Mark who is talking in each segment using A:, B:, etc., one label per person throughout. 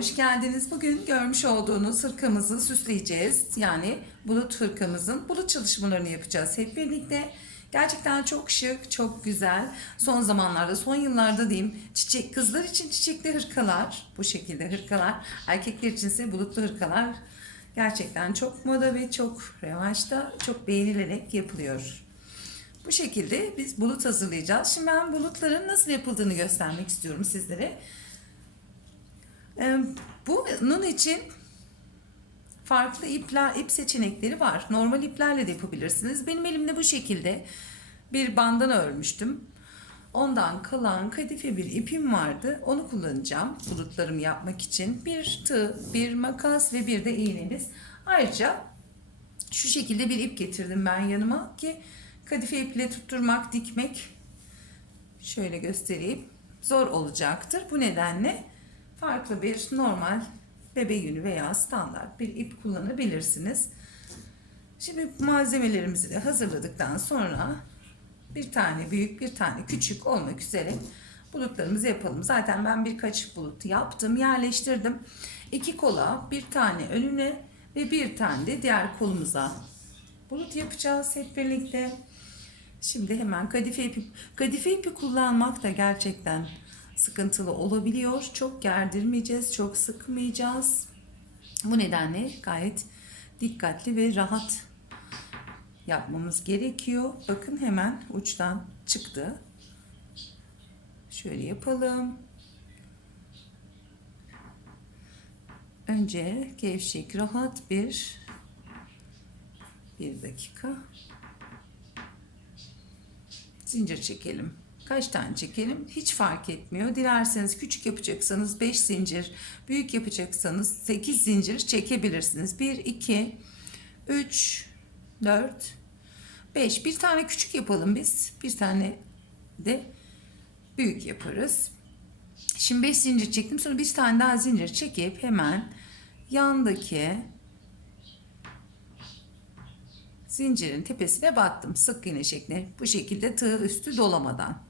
A: Hoş geldiniz. Bugün görmüş olduğunuz hırkamızı süsleyeceğiz. Yani bulut hırkamızın bulut çalışmalarını yapacağız hep birlikte. Gerçekten çok şık, çok güzel. Son zamanlarda, son yıllarda diyeyim, çiçek kızlar için çiçekli hırkalar, bu şekilde hırkalar, erkekler için ise bulutlu hırkalar gerçekten çok moda ve çok revaçta, çok beğenilerek yapılıyor. Bu şekilde biz bulut hazırlayacağız. Şimdi ben bulutların nasıl yapıldığını göstermek istiyorum sizlere. Ee, Bunun için farklı ipler, ip seçenekleri var. Normal iplerle de yapabilirsiniz. Benim elimde bu şekilde bir bandana örmüştüm. Ondan kalan kadife bir ipim vardı. Onu kullanacağım bulutlarımı yapmak için. Bir tığ, bir makas ve bir de iğnemiz. Ayrıca şu şekilde bir ip getirdim ben yanıma ki kadife iple tutturmak, dikmek şöyle göstereyim zor olacaktır. Bu nedenle farklı bir normal bebe yünü veya standart bir ip kullanabilirsiniz. Şimdi malzemelerimizi de hazırladıktan sonra bir tane büyük bir tane küçük olmak üzere bulutlarımızı yapalım. Zaten ben birkaç bulut yaptım, yerleştirdim. İki kola, bir tane önüne ve bir tane de diğer kolumuza bulut yapacağız hep birlikte. Şimdi hemen kadife ipi, kadife ipi kullanmak da gerçekten sıkıntılı olabiliyor. Çok gerdirmeyeceğiz, çok sıkmayacağız. Bu nedenle gayet dikkatli ve rahat yapmamız gerekiyor. Bakın hemen uçtan çıktı. Şöyle yapalım. Önce gevşek, rahat bir bir dakika zincir çekelim. Kaç tane çekelim? Hiç fark etmiyor. Dilerseniz küçük yapacaksanız 5 zincir, büyük yapacaksanız 8 zincir çekebilirsiniz. 1, 2, 3, 4, 5. Bir tane küçük yapalım biz. Bir tane de büyük yaparız. Şimdi 5 zincir çektim. Sonra bir tane daha zincir çekip hemen yandaki zincirin tepesine battım. Sık iğne şeklinde. Bu şekilde tığ üstü dolamadan.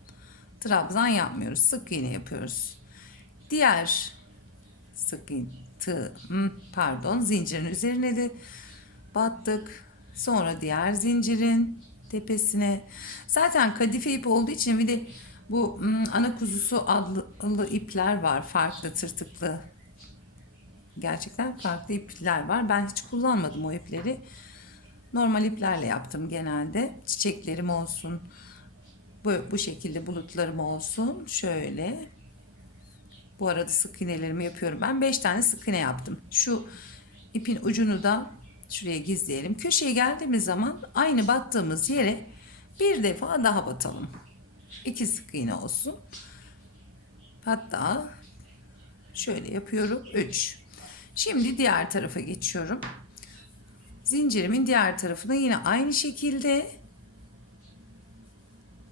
A: Trabzan yapmıyoruz. Sık iğne yapıyoruz. Diğer sık iğne tığ pardon zincirin üzerine de battık. Sonra diğer zincirin tepesine. Zaten kadife ip olduğu için bir de bu ana kuzusu adlı ipler var. Farklı tırtıklı. Gerçekten farklı ipler var. Ben hiç kullanmadım o ipleri. Normal iplerle yaptım genelde. Çiçeklerim olsun. Bu, bu şekilde bulutlarım olsun. Şöyle. Bu arada sık iğnelerimi yapıyorum. Ben 5 tane sık iğne yaptım. Şu ipin ucunu da şuraya gizleyelim. Köşeye geldiğimiz zaman aynı battığımız yere bir defa daha batalım. 2 sık iğne olsun. Hatta şöyle yapıyorum. 3. Şimdi diğer tarafa geçiyorum. Zincirimin diğer tarafına yine aynı şekilde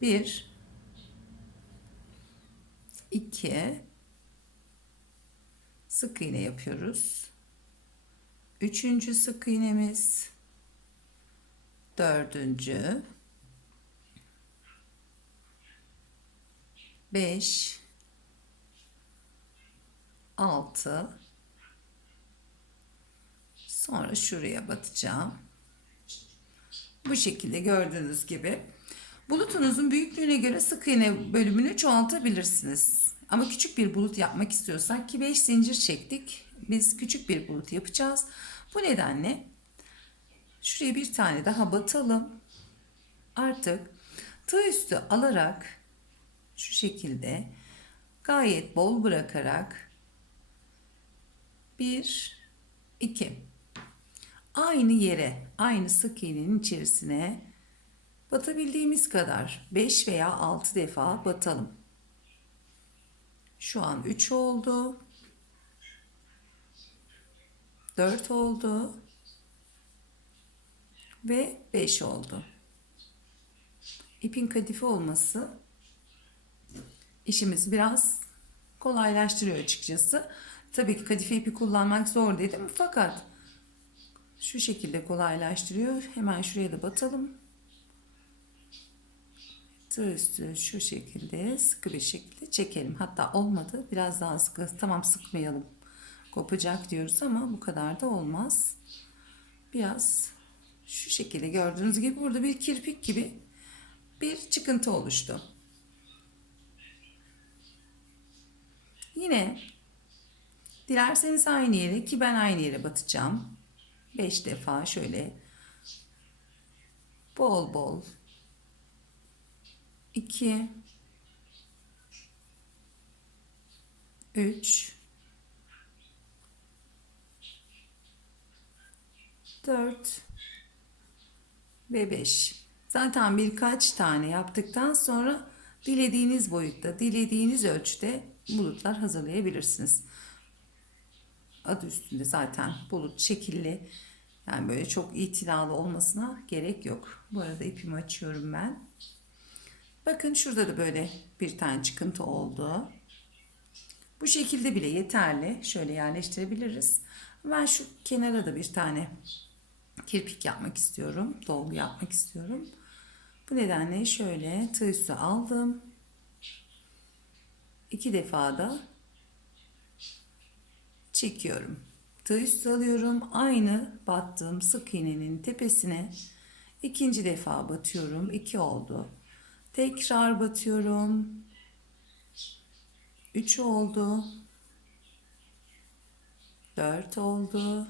A: bir, iki, sık iğne yapıyoruz. Üçüncü sık iğnemiz, dördüncü, beş, altı, Sonra şuraya batacağım. Bu şekilde gördüğünüz gibi. Bulutunuzun büyüklüğüne göre sık iğne bölümünü çoğaltabilirsiniz. Ama küçük bir bulut yapmak istiyorsak ki 5 zincir çektik. Biz küçük bir bulut yapacağız. Bu nedenle şuraya bir tane daha batalım. Artık tığ üstü alarak şu şekilde gayet bol bırakarak 1 2 aynı yere, aynı sık iğnenin içerisine batabildiğimiz kadar 5 veya 6 defa batalım. Şu an 3 oldu. 4 oldu. Ve 5 oldu. İpin kadife olması işimizi biraz kolaylaştırıyor açıkçası. Tabii ki kadife ipi kullanmak zor dedim fakat şu şekilde kolaylaştırıyor. Hemen şuraya da batalım. Sıra üstü şu şekilde sıkı bir şekilde çekelim. Hatta olmadı biraz daha sıkı. Tamam sıkmayalım. Kopacak diyoruz ama bu kadar da olmaz. Biraz şu şekilde gördüğünüz gibi burada bir kirpik gibi bir çıkıntı oluştu. Yine dilerseniz aynı yere ki ben aynı yere batacağım. 5 defa şöyle bol bol 2 3 4 ve 5. Zaten birkaç tane yaptıktan sonra dilediğiniz boyutta, dilediğiniz ölçüde bulutlar hazırlayabilirsiniz. Adı üstünde zaten bulut şekilli yani böyle çok itilalı olmasına gerek yok. Bu arada ipimi açıyorum ben. Bakın şurada da böyle bir tane çıkıntı oldu. Bu şekilde bile yeterli. Şöyle yerleştirebiliriz. Ben şu kenara da bir tane kirpik yapmak istiyorum. Dolgu yapmak istiyorum. Bu nedenle şöyle tığ üstü aldım. İki defa da çekiyorum. Tığ üstü alıyorum. Aynı battığım sık iğnenin tepesine ikinci defa batıyorum. İki oldu. Tekrar batıyorum. Üç oldu. Dört oldu.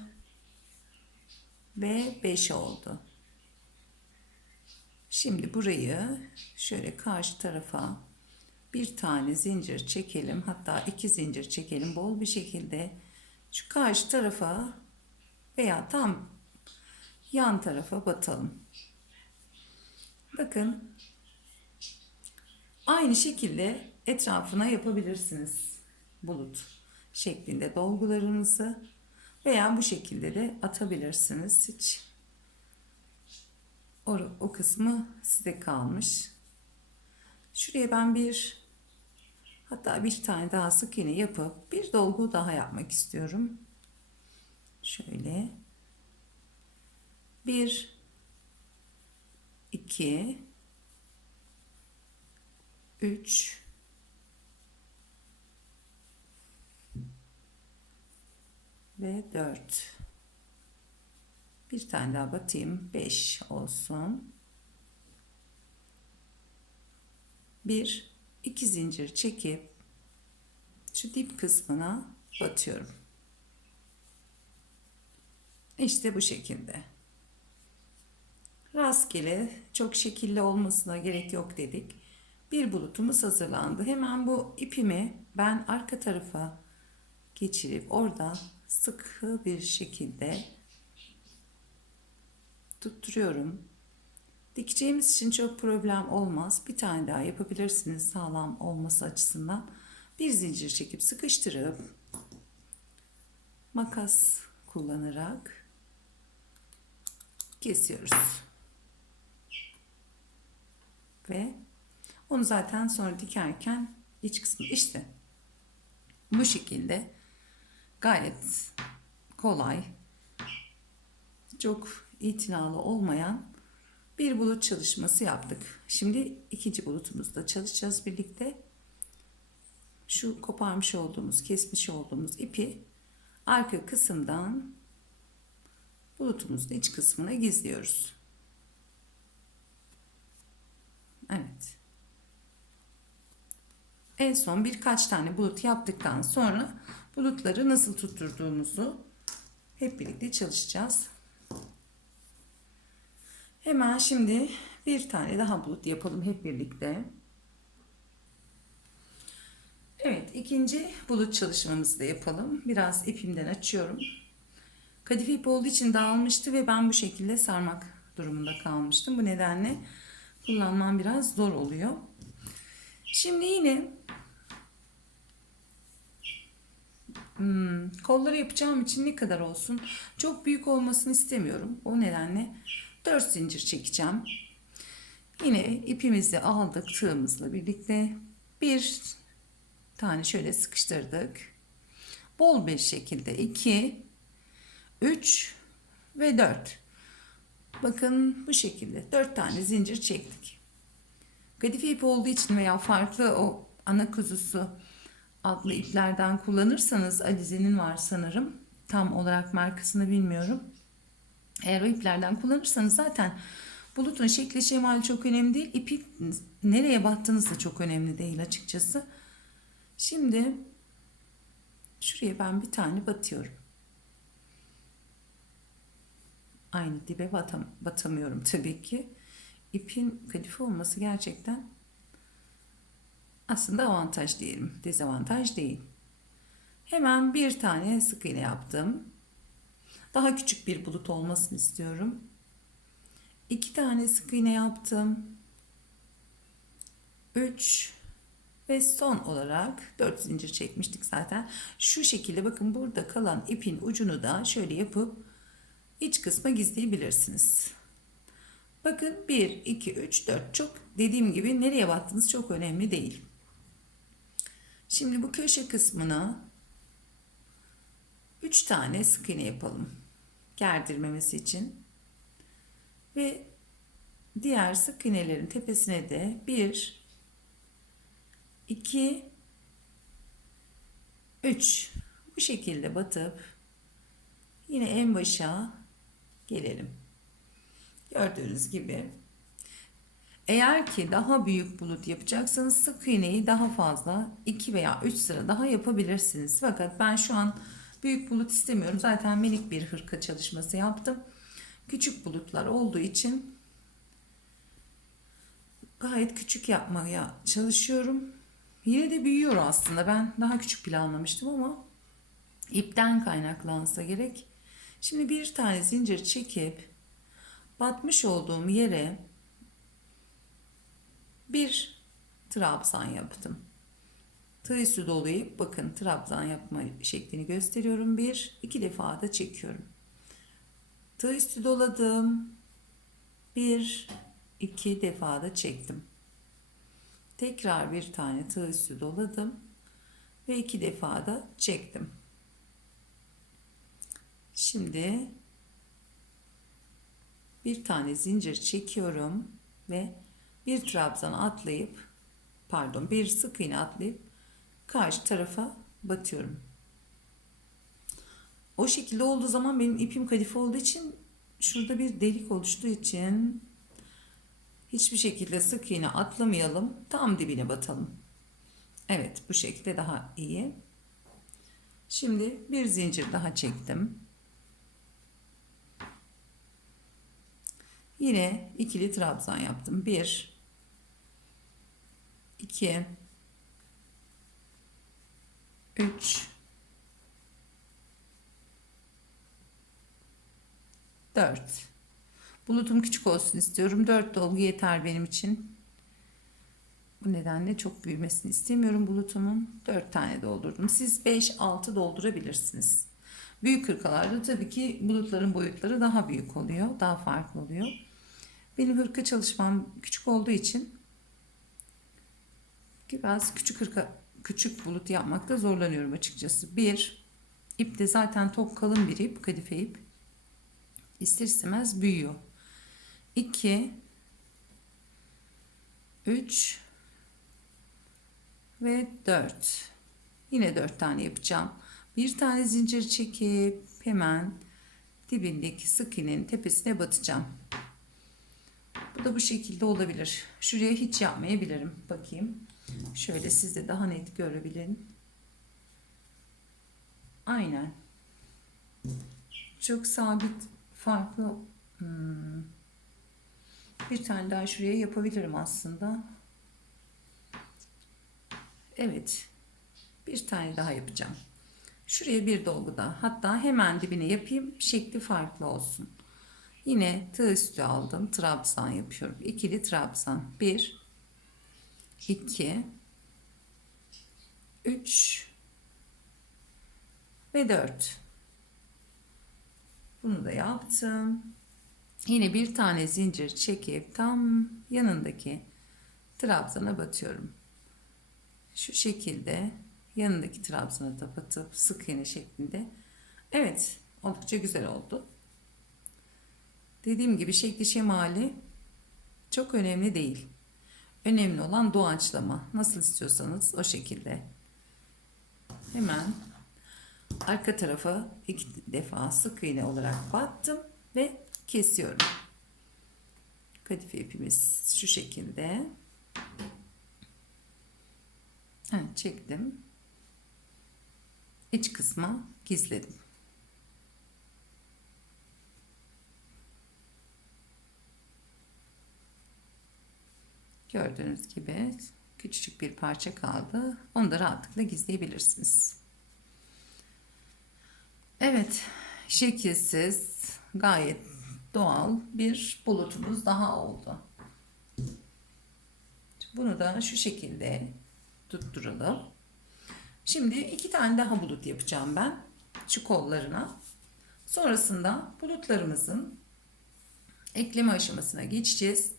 A: Ve beş oldu. Şimdi burayı şöyle karşı tarafa bir tane zincir çekelim. Hatta iki zincir çekelim. Bol bir şekilde şu karşı tarafa veya tam yan tarafa batalım. Bakın aynı şekilde etrafına yapabilirsiniz bulut şeklinde dolgularınızı veya bu şekilde de atabilirsiniz. Hiç o, o kısmı size kalmış. Şuraya ben bir hatta bir tane daha sık iğne yapıp bir dolgu daha yapmak istiyorum. Şöyle. Bir iki üç. Ve 4 bir tane daha batayım 5 olsun. Bir iki zincir çekip şu dip kısmına batıyorum. İşte bu şekilde. Rastgele çok şekilli olmasına gerek yok dedik bir bulutumuz hazırlandı hemen bu ipimi ben arka tarafa geçirip orada sıkı bir şekilde tutturuyorum. Dikeceğimiz için çok problem olmaz. Bir tane daha yapabilirsiniz sağlam olması açısından. Bir zincir çekip sıkıştırıp makas kullanarak kesiyoruz. Ve onu zaten sonra dikerken iç kısmı işte bu şekilde gayet kolay, çok itinalı olmayan bir bulut çalışması yaptık. Şimdi ikinci bulutumuzda çalışacağız birlikte. Şu koparmış olduğumuz, kesmiş olduğumuz ipi arka kısımdan bulutumuzun iç kısmına gizliyoruz. Evet. En son birkaç tane bulut yaptıktan sonra bulutları nasıl tutturduğumuzu hep birlikte çalışacağız. Hemen şimdi bir tane daha bulut yapalım hep birlikte. Evet ikinci bulut çalışmamızı da yapalım. Biraz ipimden açıyorum. Kadife ip olduğu için dağılmıştı ve ben bu şekilde sarmak durumunda kalmıştım. Bu nedenle kullanmam biraz zor oluyor. Şimdi yine Hmm, kolları yapacağım için ne kadar olsun? Çok büyük olmasını istemiyorum. O nedenle 4 zincir çekeceğim. Yine ipimizi aldık tığımızla birlikte. Bir tane şöyle sıkıştırdık. Bol bir şekilde 2, 3 ve 4. Bakın bu şekilde 4 tane zincir çektik. Kadife ip olduğu için veya farklı o ana kuzusu adlı iplerden kullanırsanız Alize'nin var sanırım. Tam olarak markasını bilmiyorum. Eğer o iplerden kullanırsanız zaten bulutun şekli şemali çok önemli değil. İpi nereye battığınız da çok önemli değil açıkçası. Şimdi şuraya ben bir tane batıyorum. Aynı dibe batam batamıyorum tabii ki. İpin kadife olması gerçekten aslında avantaj diyelim. Dezavantaj değil. Hemen bir tane sık iğne yaptım. Daha küçük bir bulut olmasını istiyorum. İki tane sık iğne yaptım. Üç ve son olarak dört zincir çekmiştik zaten. Şu şekilde bakın burada kalan ipin ucunu da şöyle yapıp iç kısma gizleyebilirsiniz. Bakın 1, 2, 3, 4 çok dediğim gibi nereye battığınız çok önemli değil. Şimdi bu köşe kısmına 3 tane sık iğne yapalım. Gerdirmemesi için. Ve diğer sık iğnelerin tepesine de 1 2 3 bu şekilde batıp yine en başa gelelim. Gördüğünüz gibi eğer ki daha büyük bulut yapacaksanız sık iğneyi daha fazla 2 veya 3 sıra daha yapabilirsiniz. Fakat ben şu an büyük bulut istemiyorum. Zaten minik bir hırka çalışması yaptım. Küçük bulutlar olduğu için gayet küçük yapmaya çalışıyorum. Yine de büyüyor aslında. Ben daha küçük planlamıştım ama ipten kaynaklansa gerek. Şimdi bir tane zincir çekip batmış olduğum yere bir trabzan yaptım. Tığ üstü dolayıp bakın trabzan yapma şeklini gösteriyorum. Bir, iki defa da çekiyorum. Tığ üstü doladım. Bir, iki defa da çektim. Tekrar bir tane tığ üstü doladım ve iki defa da çektim. Şimdi bir tane zincir çekiyorum ve bir trabzan atlayıp pardon bir sık iğne atlayıp karşı tarafa batıyorum. O şekilde olduğu zaman benim ipim kadife olduğu için şurada bir delik oluştuğu için hiçbir şekilde sık iğne atlamayalım. Tam dibine batalım. Evet bu şekilde daha iyi. Şimdi bir zincir daha çektim. Yine ikili trabzan yaptım. 1 2 3 4 Bulutum küçük olsun istiyorum. 4 dolgu yeter benim için. Bu nedenle çok büyümesini istemiyorum bulutumun. 4 tane doldurdum. Siz 5-6 doldurabilirsiniz. Büyük hırkalarda tabii ki bulutların boyutları daha büyük oluyor. Daha farklı oluyor. Benim hırka çalışmam küçük olduğu için biraz küçük hırka küçük bulut yapmakta zorlanıyorum açıkçası. Bir, ip de zaten top kalın bir ip, kadife ip. İster istemez büyüyor. 2 3 ve 4. Yine 4 tane yapacağım. Bir tane zincir çekip hemen dibindeki sık iğnenin tepesine batacağım. Bu da bu şekilde olabilir. Şuraya hiç yapmayabilirim. Bakayım. Şöyle siz de daha net görebilin. Aynen. Çok sabit farklı hmm. bir tane daha şuraya yapabilirim aslında. Evet. Bir tane daha yapacağım. Şuraya bir dolgu daha. Hatta hemen dibine yapayım. Şekli farklı olsun. Yine tığ üstü aldım. Trabzan yapıyorum. İkili trabzan. 1 2 3 ve 4. Bunu da yaptım. Yine bir tane zincir çekip tam yanındaki trabzana batıyorum. Şu şekilde yanındaki trabzana da batıp sık iğne şeklinde. Evet, oldukça güzel oldu. Dediğim gibi şekli şemali çok önemli değil. Önemli olan doğaçlama. Nasıl istiyorsanız o şekilde. Hemen arka tarafa iki defa sık iğne olarak battım ve kesiyorum. Kadife ipimiz şu şekilde. Evet, çektim. İç kısma gizledim. Gördüğünüz gibi küçücük bir parça kaldı. Onu da rahatlıkla gizleyebilirsiniz. Evet, şekilsiz, gayet doğal bir bulutumuz daha oldu. Bunu da şu şekilde tutturalım. Şimdi iki tane daha bulut yapacağım ben şu kollarına. Sonrasında bulutlarımızın ekleme aşamasına geçeceğiz.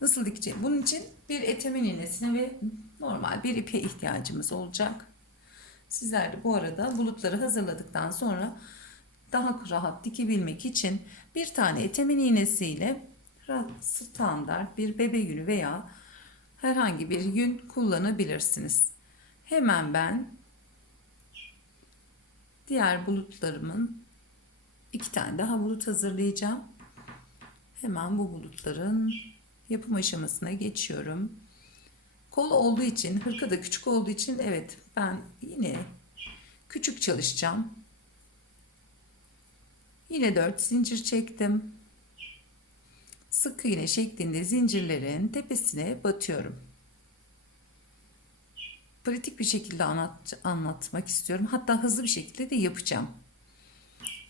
A: Nasıl dikeceğiz? Bunun için bir etemen iğnesine ve normal bir ipe ihtiyacımız olacak. Sizler de bu arada bulutları hazırladıktan sonra daha rahat dikebilmek için bir tane etemen iğnesiyle standart bir bebe yünü veya herhangi bir yün kullanabilirsiniz. Hemen ben diğer bulutlarımın iki tane daha bulut hazırlayacağım. Hemen bu bulutların yapım aşamasına geçiyorum. Kol olduğu için, hırka da küçük olduğu için evet ben yine küçük çalışacağım. Yine 4 zincir çektim. Sık iğne şeklinde zincirlerin tepesine batıyorum. Pratik bir şekilde anlat, anlatmak istiyorum. Hatta hızlı bir şekilde de yapacağım.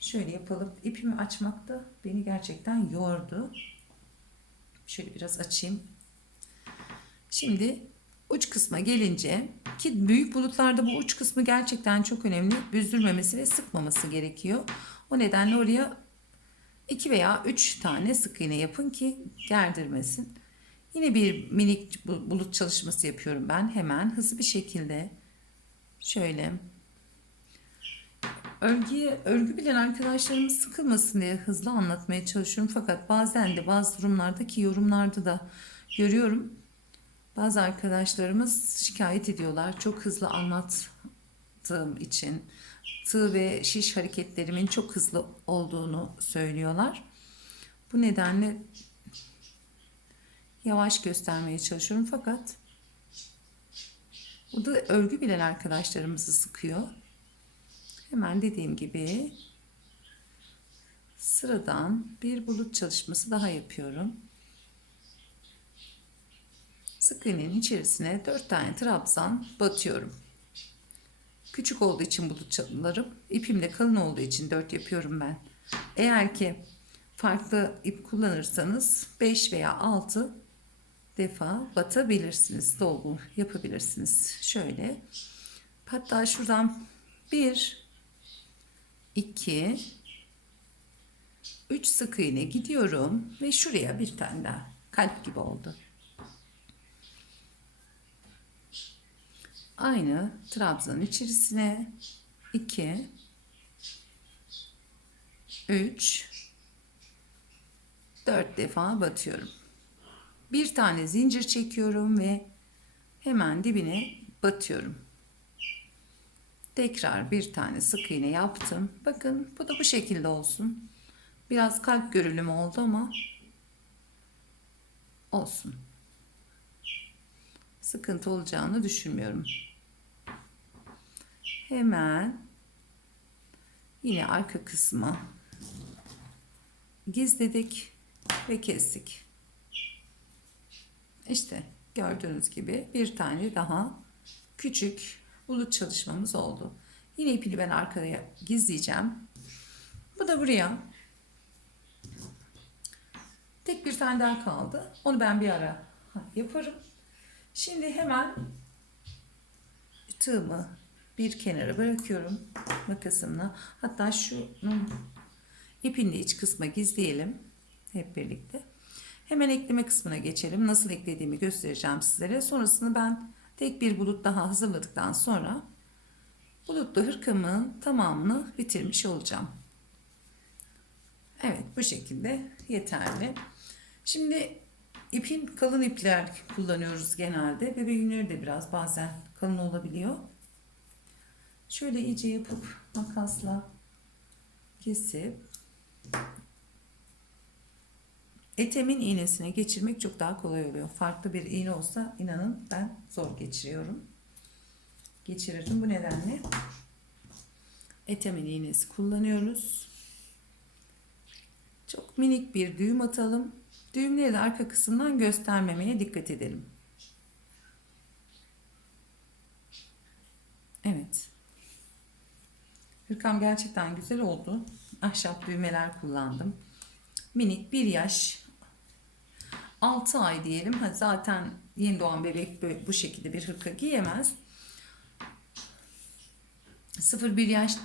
A: Şöyle yapalım. İpimi açmak da beni gerçekten yordu. Şöyle biraz açayım. Şimdi uç kısma gelince ki büyük bulutlarda bu uç kısmı gerçekten çok önemli. Büzdürmemesi ve sıkmaması gerekiyor. O nedenle oraya 2 veya 3 tane sık iğne yapın ki gerdirmesin. Yine bir minik bulut çalışması yapıyorum ben hemen hızlı bir şekilde. Şöyle örgüye örgü bilen arkadaşlarımız sıkılmasın diye hızlı anlatmaya çalışıyorum. Fakat bazen de bazı durumlardaki yorumlarda da görüyorum. Bazı arkadaşlarımız şikayet ediyorlar. Çok hızlı anlattığım için tığ ve şiş hareketlerimin çok hızlı olduğunu söylüyorlar. Bu nedenle yavaş göstermeye çalışıyorum fakat bu da örgü bilen arkadaşlarımızı sıkıyor. Hemen dediğim gibi sıradan bir bulut çalışması daha yapıyorum. Sık iğnenin içerisine 4 tane trabzan batıyorum. Küçük olduğu için bulutlarım, ipim de kalın olduğu için 4 yapıyorum ben. Eğer ki farklı ip kullanırsanız 5 veya 6 defa batabilirsiniz. Dolgu yapabilirsiniz. Şöyle. Hatta şuradan 1 2 3 sık iğne gidiyorum ve şuraya bir tane daha kalp gibi oldu. Aynı trabzanın içerisine 2 3 4 defa batıyorum. Bir tane zincir çekiyorum ve hemen dibine batıyorum. Tekrar bir tane sık iğne yaptım. Bakın bu da bu şekilde olsun. Biraz kalp görülümü oldu ama olsun. Sıkıntı olacağını düşünmüyorum. Hemen yine arka kısmı gizledik ve kestik. İşte gördüğünüz gibi bir tane daha küçük bulut çalışmamız oldu. Yine ipini ben arkaya gizleyeceğim. Bu da buraya. Tek bir tane daha kaldı. Onu ben bir ara yaparım. Şimdi hemen tığımı bir kenara bırakıyorum makasımla. Hatta şunun ipini iç kısma gizleyelim hep birlikte. Hemen ekleme kısmına geçelim. Nasıl eklediğimi göstereceğim sizlere. Sonrasını ben tek bir bulut daha hazırladıktan sonra bulutlu hırkamın tamamını bitirmiş olacağım. Evet bu şekilde yeterli. Şimdi ipin kalın ipler kullanıyoruz genelde. Bebek günleri de biraz bazen kalın olabiliyor. Şöyle iyice yapıp makasla kesip etemin iğnesine geçirmek çok daha kolay oluyor. Farklı bir iğne olsa inanın ben zor geçiriyorum. Geçirirdim bu nedenle. Etemin iğnesi kullanıyoruz. Çok minik bir düğüm atalım. Düğümleri de arka kısımdan göstermemeye dikkat edelim. Evet. Hırkam gerçekten güzel oldu. Ahşap düğmeler kullandım. Minik bir yaş 6 ay diyelim. Ha, zaten yeni doğan bebek bu şekilde bir hırka giyemez. 0-1 yaş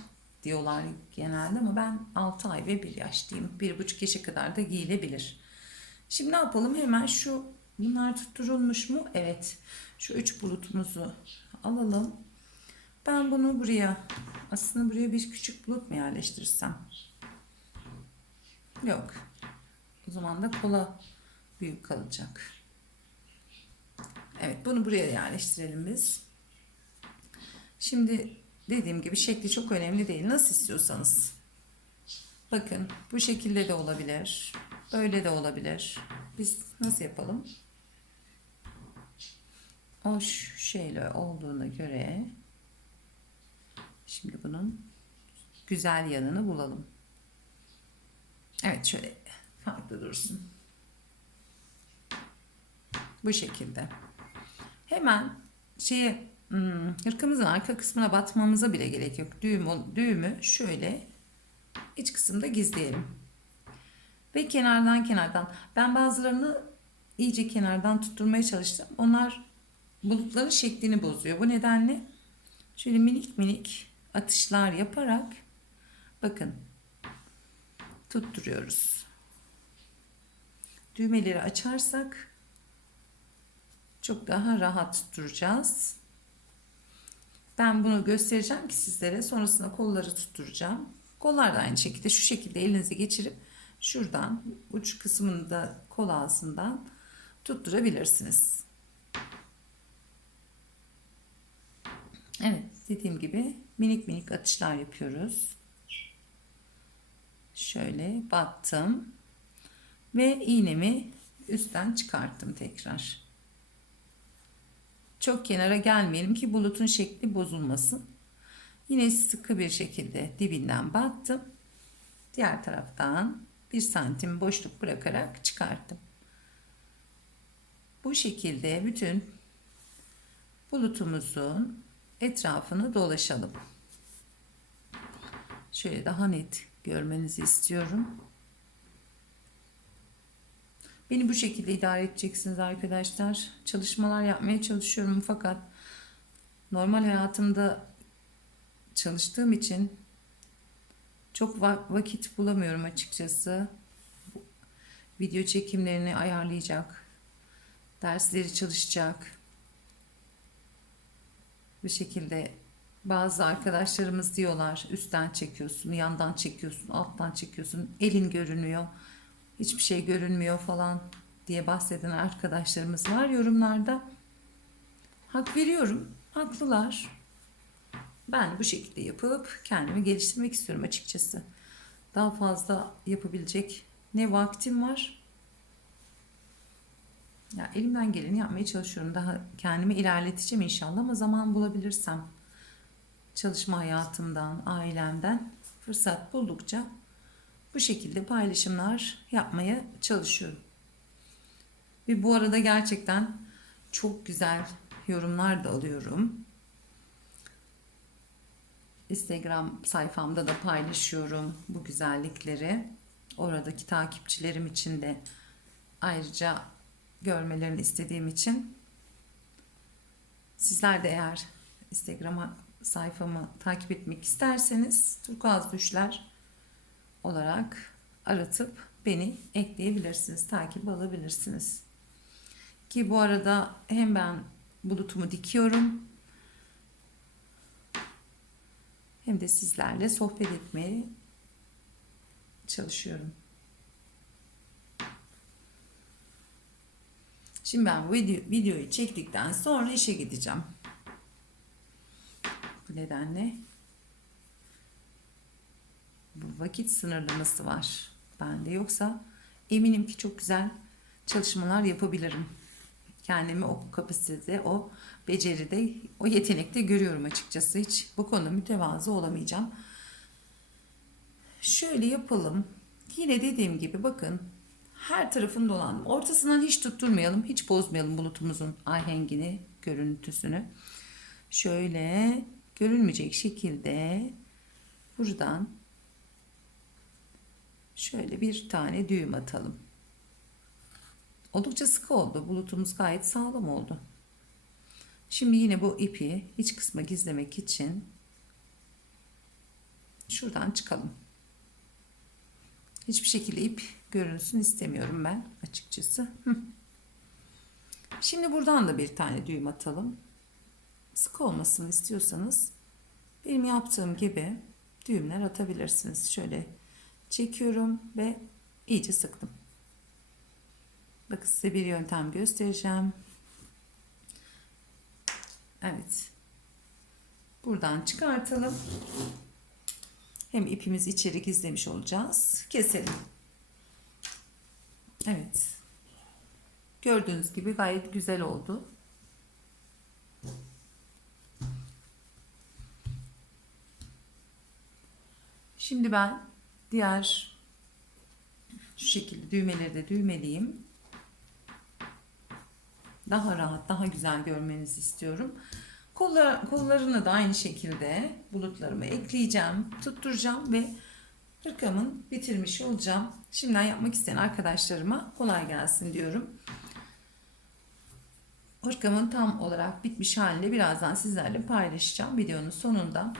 A: diyorlar genelde ama ben 6 ay ve 1 yaş diyeyim. 1,5 yaşa kadar da giyilebilir. Şimdi ne yapalım? Hemen şu bunlar tutturulmuş mu? Evet. Şu üç bulutumuzu alalım. Ben bunu buraya aslında buraya bir küçük bulut mu yerleştirsem? Yok. O zaman da kola büyük kalacak. Evet bunu buraya yerleştirelim biz. Şimdi dediğim gibi şekli çok önemli değil. Nasıl istiyorsanız. Bakın bu şekilde de olabilir. Böyle de olabilir. Biz nasıl yapalım? O şeyle olduğuna göre şimdi bunun güzel yanını bulalım. Evet şöyle farklı dursun. Bu şekilde. Hemen şeye hmm, hırkamızın arka kısmına batmamıza bile gerek yok. Düğüm, düğümü şöyle iç kısımda gizleyelim. Ve kenardan kenardan. Ben bazılarını iyice kenardan tutturmaya çalıştım. Onlar bulutların şeklini bozuyor. Bu nedenle şöyle minik minik atışlar yaparak bakın tutturuyoruz. Düğmeleri açarsak çok daha rahat tutturacağız. Ben bunu göstereceğim ki sizlere. Sonrasında kolları tutturacağım. Kollar da aynı şekilde şu şekilde elinize geçirip şuradan uç kısmını da kol ağzından tutturabilirsiniz. Evet dediğim gibi minik minik atışlar yapıyoruz. Şöyle battım ve iğnemi üstten çıkarttım tekrar. Çok kenara gelmeyelim ki bulutun şekli bozulmasın. Yine sıkı bir şekilde dibinden battım. Diğer taraftan bir santim boşluk bırakarak çıkarttım. Bu şekilde bütün bulutumuzun etrafını dolaşalım. Şöyle daha net görmenizi istiyorum. Beni bu şekilde idare edeceksiniz arkadaşlar. Çalışmalar yapmaya çalışıyorum fakat normal hayatımda çalıştığım için çok vakit bulamıyorum açıkçası. Video çekimlerini ayarlayacak, dersleri çalışacak. Bu şekilde bazı arkadaşlarımız diyorlar üstten çekiyorsun, yandan çekiyorsun, alttan çekiyorsun, elin görünüyor, hiçbir şey görünmüyor falan diye bahseden arkadaşlarımız var yorumlarda. Hak veriyorum, haklılar. Ben bu şekilde yapıp kendimi geliştirmek istiyorum açıkçası. Daha fazla yapabilecek ne vaktim var. Ya elimden geleni yapmaya çalışıyorum. Daha kendimi ilerleteceğim inşallah ama zaman bulabilirsem çalışma hayatımdan, ailemden fırsat buldukça bu şekilde paylaşımlar yapmaya çalışıyorum. Ve bu arada gerçekten çok güzel yorumlar da alıyorum. Instagram sayfamda da paylaşıyorum bu güzellikleri. Oradaki takipçilerim için de ayrıca görmelerini istediğim için sizler de eğer Instagram sayfamı takip etmek isterseniz Turkuaz Düşler olarak aratıp beni ekleyebilirsiniz, takip alabilirsiniz. Ki bu arada hem ben bulutumu dikiyorum hem de sizlerle sohbet etmeye çalışıyorum. Şimdi ben video, videoyu çektikten sonra işe gideceğim. Bu nedenle vakit sınırlaması var bende. Yoksa eminim ki çok güzel çalışmalar yapabilirim. Kendimi o kapasitede, o beceride, o yetenekte görüyorum açıkçası. Hiç bu konuda mütevazı olamayacağım. Şöyle yapalım. Yine dediğim gibi bakın her tarafını dolandım. Ortasından hiç tutturmayalım. Hiç bozmayalım bulutumuzun ahengini, görüntüsünü. Şöyle görünmeyecek şekilde buradan şöyle bir tane düğüm atalım. Oldukça sıkı oldu. Bulutumuz gayet sağlam oldu. Şimdi yine bu ipi iç kısma gizlemek için şuradan çıkalım. Hiçbir şekilde ip görünsün istemiyorum ben açıkçası. Şimdi buradan da bir tane düğüm atalım. Sık olmasını istiyorsanız benim yaptığım gibi düğümler atabilirsiniz. Şöyle çekiyorum ve iyice sıktım. Bakın size bir yöntem göstereceğim. Evet. Buradan çıkartalım. Hem ipimizi içeri gizlemiş olacağız. Keselim. Evet. Gördüğünüz gibi gayet güzel oldu. Şimdi ben diğer şu şekilde düğmeleri de düğmeleyeyim. Daha rahat, daha güzel görmenizi istiyorum. Kollar, kollarını da aynı şekilde bulutlarımı ekleyeceğim, tutturacağım ve hırkamın bitirmiş olacağım. Şimdiden yapmak isteyen arkadaşlarıma kolay gelsin diyorum. Hırkamın tam olarak bitmiş halini birazdan sizlerle paylaşacağım videonun sonunda.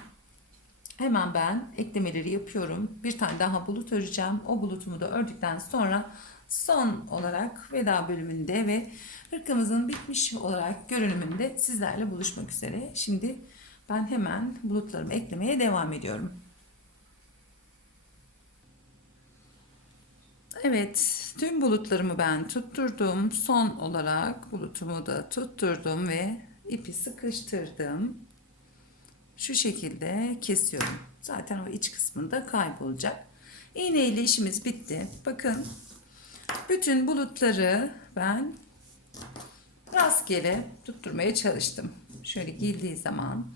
A: Hemen ben eklemeleri yapıyorum. Bir tane daha bulut öreceğim. O bulutumu da ördükten sonra son olarak veda bölümünde ve hırkamızın bitmiş olarak görünümünde sizlerle buluşmak üzere. Şimdi ben hemen bulutlarımı eklemeye devam ediyorum. Evet, tüm bulutlarımı ben tutturdum. Son olarak bulutumu da tutturdum ve ipi sıkıştırdım. Şu şekilde kesiyorum. Zaten o iç kısmında kaybolacak. İğne ile işimiz bitti. Bakın bütün bulutları ben rastgele tutturmaya çalıştım. Şöyle girdiği zaman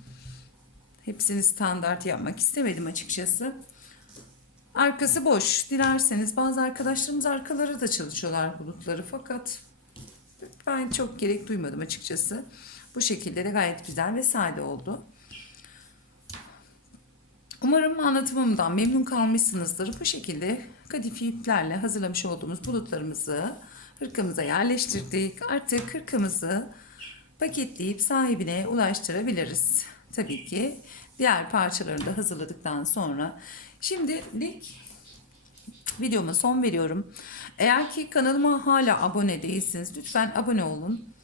A: hepsini standart yapmak istemedim açıkçası. Arkası boş. Dilerseniz bazı arkadaşlarımız arkaları da çalışıyorlar bulutları fakat ben çok gerek duymadım açıkçası. Bu şekilde de gayet güzel ve sade oldu. Umarım anlatımımdan memnun kalmışsınızdır. Bu şekilde kadife iplerle hazırlamış olduğumuz bulutlarımızı hırkamıza yerleştirdik. Artık hırkamızı paketleyip sahibine ulaştırabiliriz. Tabii ki diğer parçalarını da hazırladıktan sonra. Şimdilik videoma son veriyorum. Eğer ki kanalıma hala abone değilsiniz lütfen abone olun.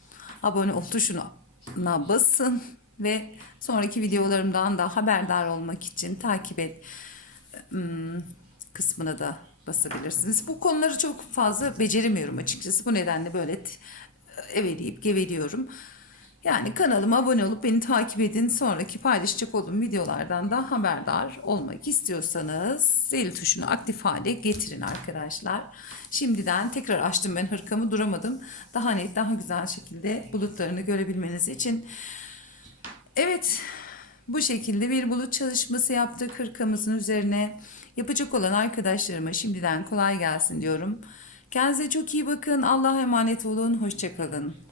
A: Abone ol tuşuna basın ve sonraki videolarımdan da haberdar olmak için takip et hmm, kısmına da basabilirsiniz. Bu konuları çok fazla beceremiyorum açıkçası. Bu nedenle böyle eveleyip geveliyorum. Yani kanalıma abone olup beni takip edin. Sonraki paylaşacak olduğum videolardan da haberdar olmak istiyorsanız zil tuşunu aktif hale getirin arkadaşlar. Şimdiden tekrar açtım ben hırkamı duramadım. Daha net daha güzel şekilde bulutlarını görebilmeniz için. Evet bu şekilde bir bulut çalışması yaptık hırkamızın üzerine. Yapacak olan arkadaşlarıma şimdiden kolay gelsin diyorum. Kendinize çok iyi bakın. Allah'a emanet olun. Hoşçakalın.